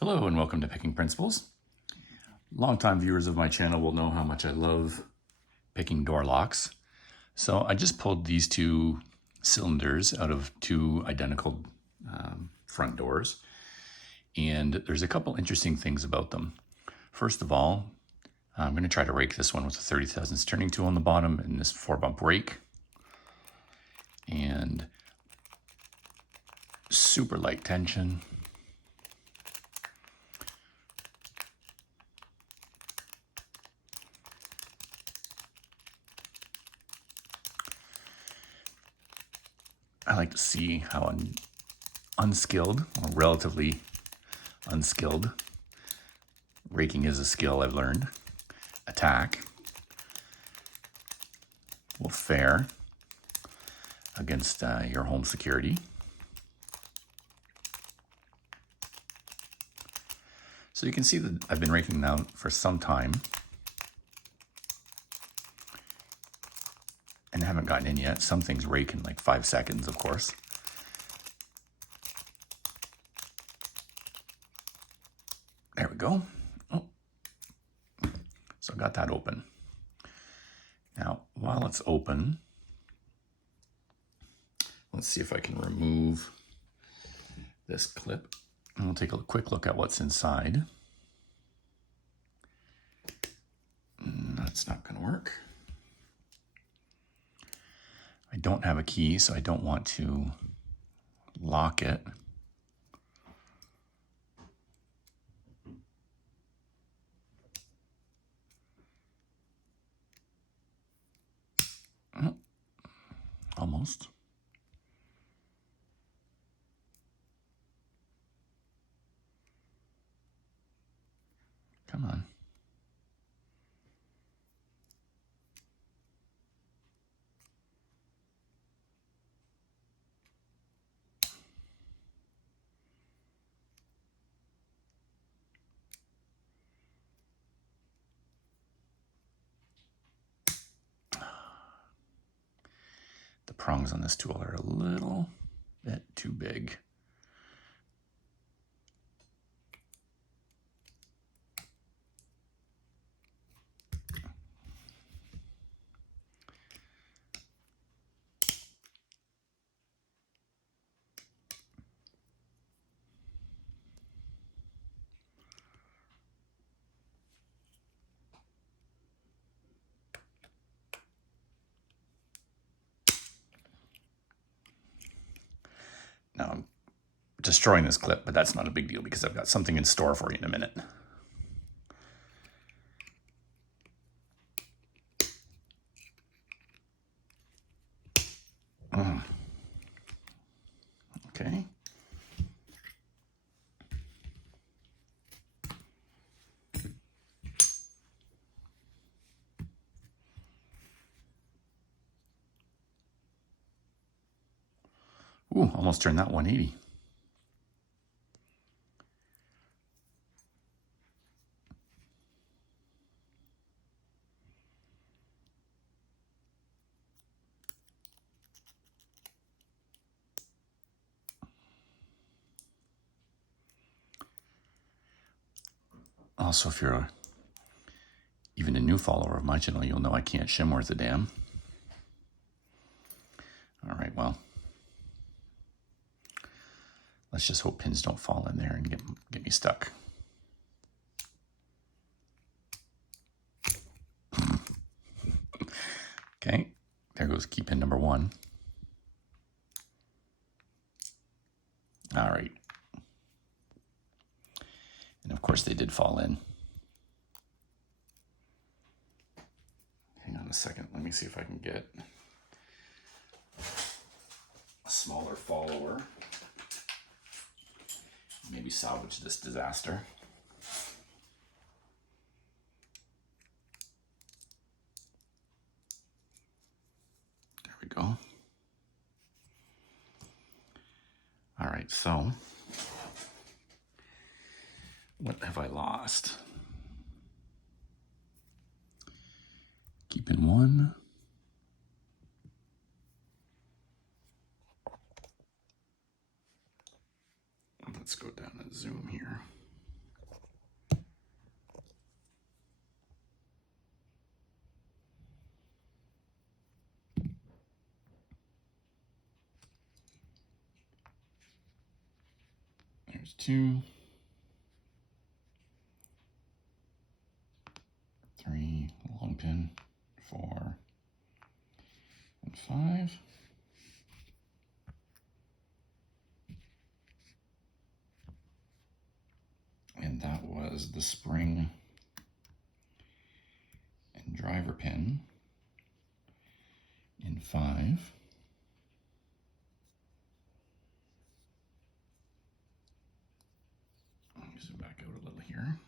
Hello and welcome to Picking Principles. Longtime viewers of my channel will know how much I love picking door locks. So I just pulled these two cylinders out of two identical front doors, and there's a couple interesting things about them. First of all, I'm going to try to rake this one with a 30 thousandths turning tool on the bottom and this 4-bump rake. And super light tension. I like to see how unskilled, or relatively unskilled, raking is a skill I've learned, attack will fare against your home security. So you can see that I've been raking now for some time and haven't gotten in yet. Some things rake in like 5 seconds, of course. There we go. Oh. So I got that open. Now, while it's open, let's see if I can remove this clip. And we'll take a quick look at what's inside. That's not going to work. I don't have a key, so I don't want to lock it. Oh, almost. Come on. The prongs on this tool are a little bit too big. Now I'm destroying this clip, but that's not a big deal because I've got something in store for you in a minute. Okay. Ooh, almost turned that 180. Also, if you're even a new follower of my channel, you'll know I can't shim worth a damn. All right, well, let's just hope pins don't fall in there and get me stuck. Okay, there goes key pin number 1. All right. And of course they did fall in. Hang on a second, let me see if I can get a smaller follower. Maybe salvage this disaster. There we go. All right, so what have I lost? Key pin 1. Let's go down and zoom here. There's 2, 3, long pin, 4, and 5. And that was the spring and driver pin in 5. Let me zoom back out a little here.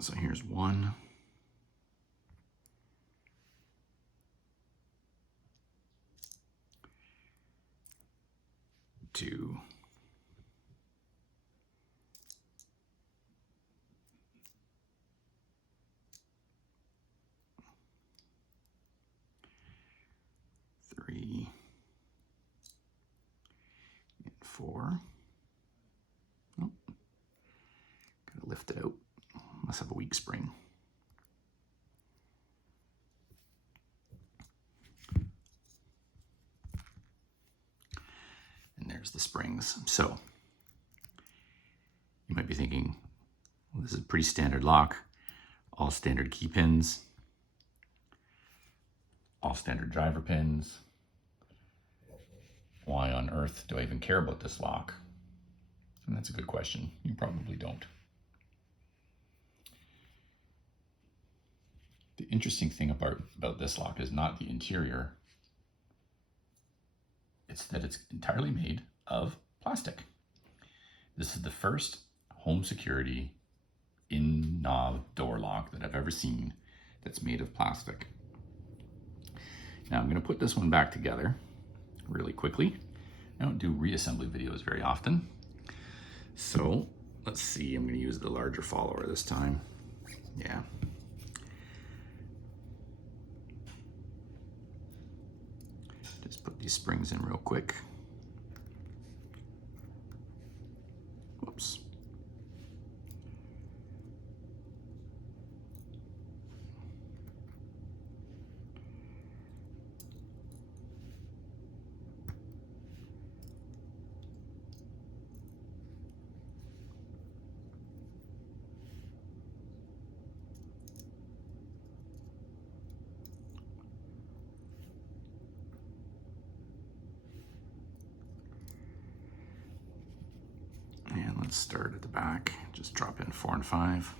So here's 1, 2, 3, and 4. Nope. Gotta lift it out. Must have a weak spring. And there's the springs. So you might be thinking, well, this is a pretty standard lock. All standard key pins, all standard driver pins. Why on earth do I even care about this lock? And that's a good question. You probably don't. The interesting thing about this lock is not the interior. It's that it's entirely made of plastic. This is the first home security in-knob door lock that I've ever seen that's made of plastic. Now I'm going to put this one back together really quickly. I don't do reassembly videos very often. So let's see, I'm going to use the larger follower this time. Yeah. Just put these springs in real quick. Whoops. And let's start at the back. Just drop in 4 and 5.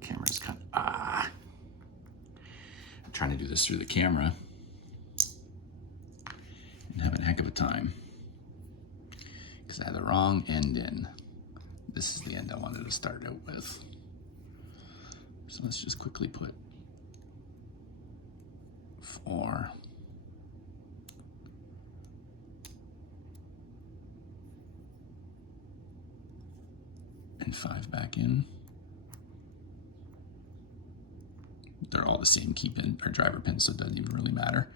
Camera's kind of, I'm trying to do this through the camera and having a heck of a time because I had the wrong end in. This is the end I wanted to start out with. So let's just quickly put 4. And 5 back in. They're all the same key pin or driver pin, so it doesn't even really matter.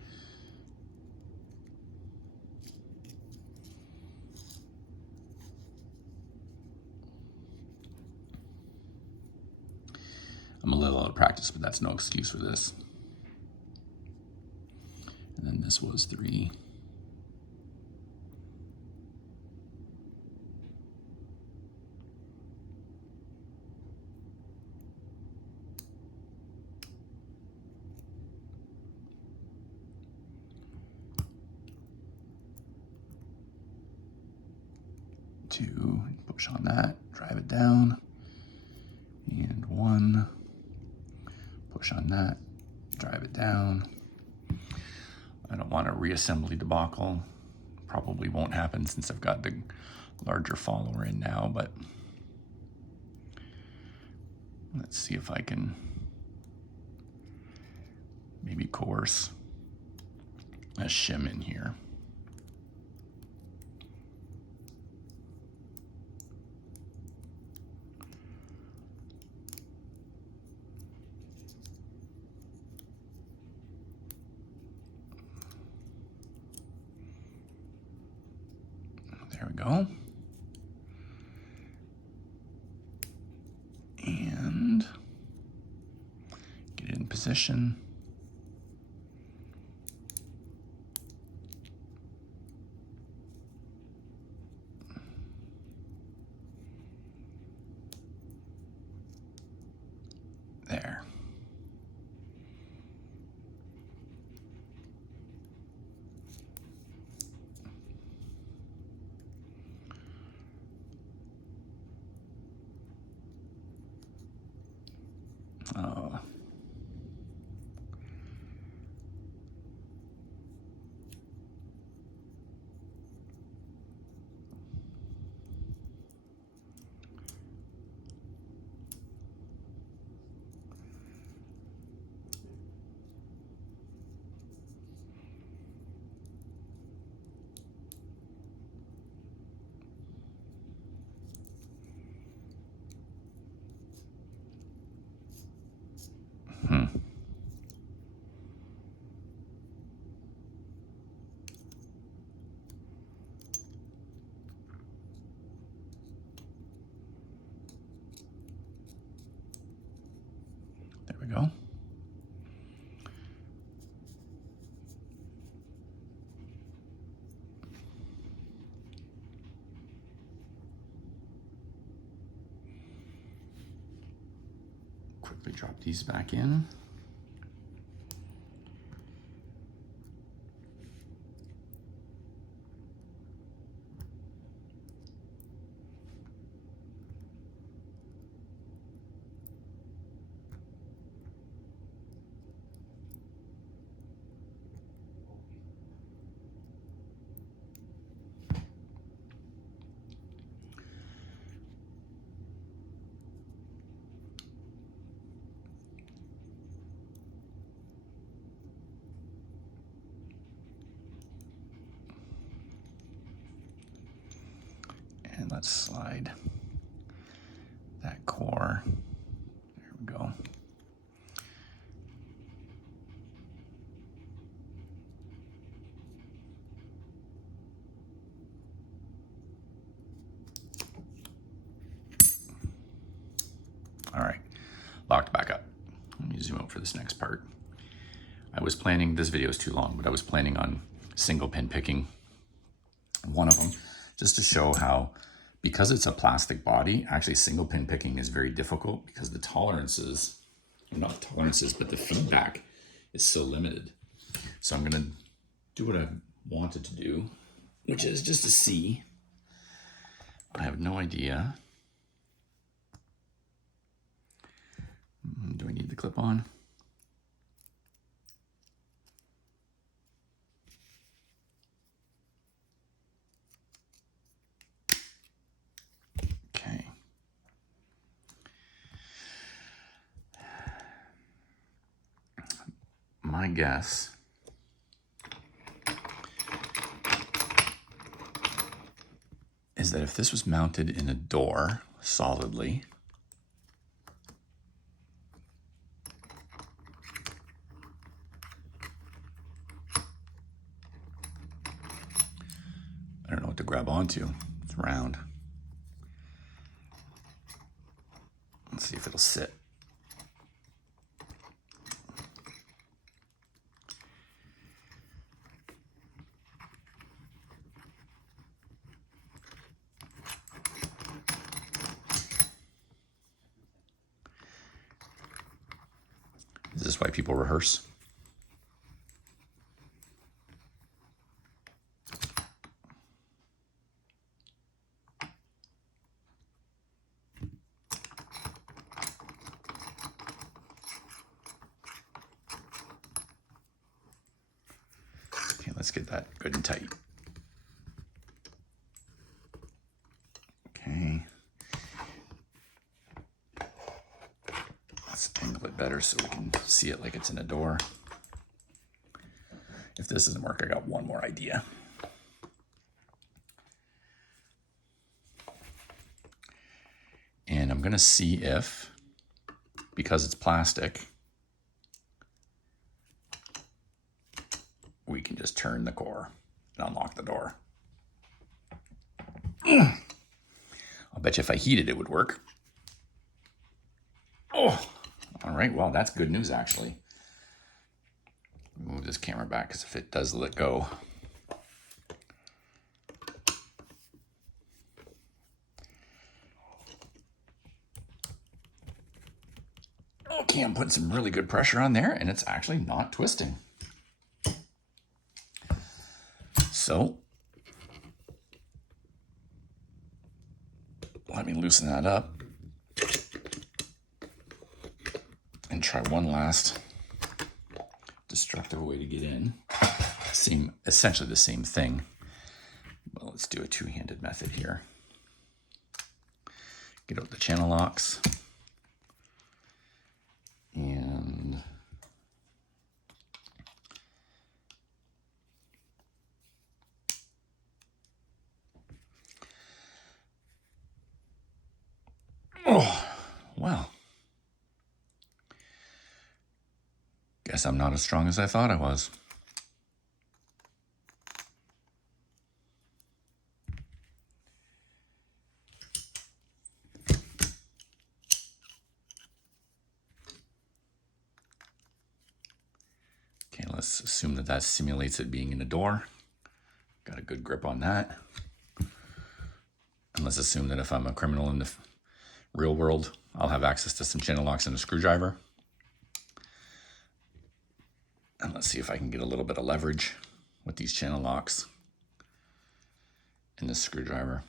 I'm a little out of practice, but that's no excuse for this. And then this was 3. 2, push on that, drive it down, and 1, push on that, drive it down. I don't want a reassembly debacle. Probably won't happen since I've got the larger follower in now, but let's see if I can maybe coerce a shim in here. There we go. And get it in position. There. Oh. There we go. Quickly drop these back in. And let's slide that core. There we go. All right, locked back up. Let me zoom out for this next part. I was planning, this video is too long, but I was planning on single pin picking one of them just to show how, because it's a plastic body, actually single pin picking is very difficult because the tolerances, not tolerances, but the feedback is so limited. So I'm gonna do what I wanted to do, which is just to see. I have no idea. Do I need the clip on? Okay. My guess is that if this was mounted in a door solidly, I don't know what to grab onto. It's round. Let's see if it'll sit. Is this why people rehearse? let's get that good and tight. Okay. Let's angle it better so we can see it like it's in a door. If this doesn't work, I got one more idea. And I'm gonna see if, because it's plastic, we can just turn the core and unlock the door. I'll bet you if I heated it would work. Oh, all right, well, that's good news actually. Move this camera back because if it does let go. Okay, I'm putting some really good pressure on there and it's actually not twisting. So, let me loosen that up and try one last destructive way to get in. Essentially the same thing, but let's do a two-handed method here. Get out the channel locks and oh, well, guess I'm not as strong as I thought I was. Okay, let's assume that that simulates it being in a door. Got a good grip on that. And let's assume that if I'm a criminal in the real world, I'll have access to some channel locks and a screwdriver. And let's see if I can get a little bit of leverage with these channel locks and this screwdriver.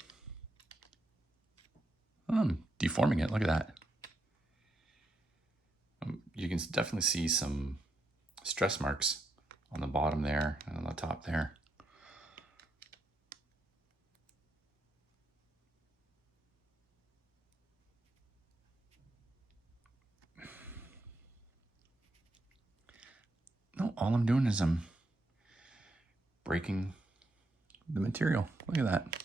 I'm deforming it, look at that. You can definitely see some stress marks on the bottom there and on the top there. No, all I'm doing is I'm breaking the material. Look at that.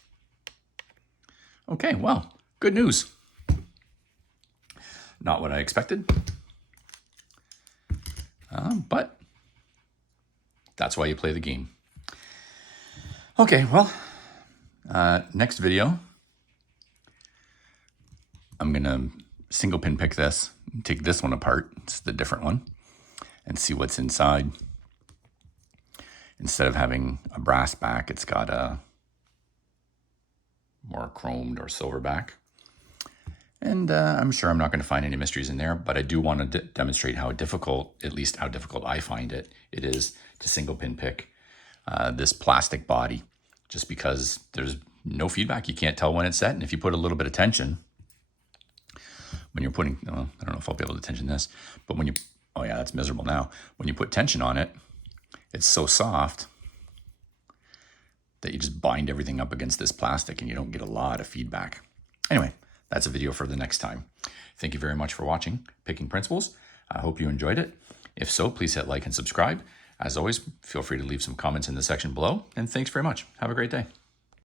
Okay, well, good news. Not what I expected, but that's why you play the game. Okay, well, next video, I'm gonna single pin pick this, take this one apart, it's the different one, and see what's inside. Instead of having a brass back, it's got a more chromed or silver back. And I'm sure I'm not going to find any mysteries in there, but I do want to demonstrate how difficult, at least how difficult I find it is to single pin pick this plastic body, just because there's no feedback. You can't tell when it's set. And if you put a little bit of tension, when you're putting, I don't know if I'll be able to tension this, but when you, oh yeah, that's miserable now. When you put tension on it, it's so soft that you just bind everything up against this plastic and you don't get a lot of feedback. Anyway, that's a video for the next time. Thank you very much for watching Picking Principles. I hope you enjoyed it. If so, please hit like and subscribe. As always, feel free to leave some comments in the section below. And thanks very much. Have a great day.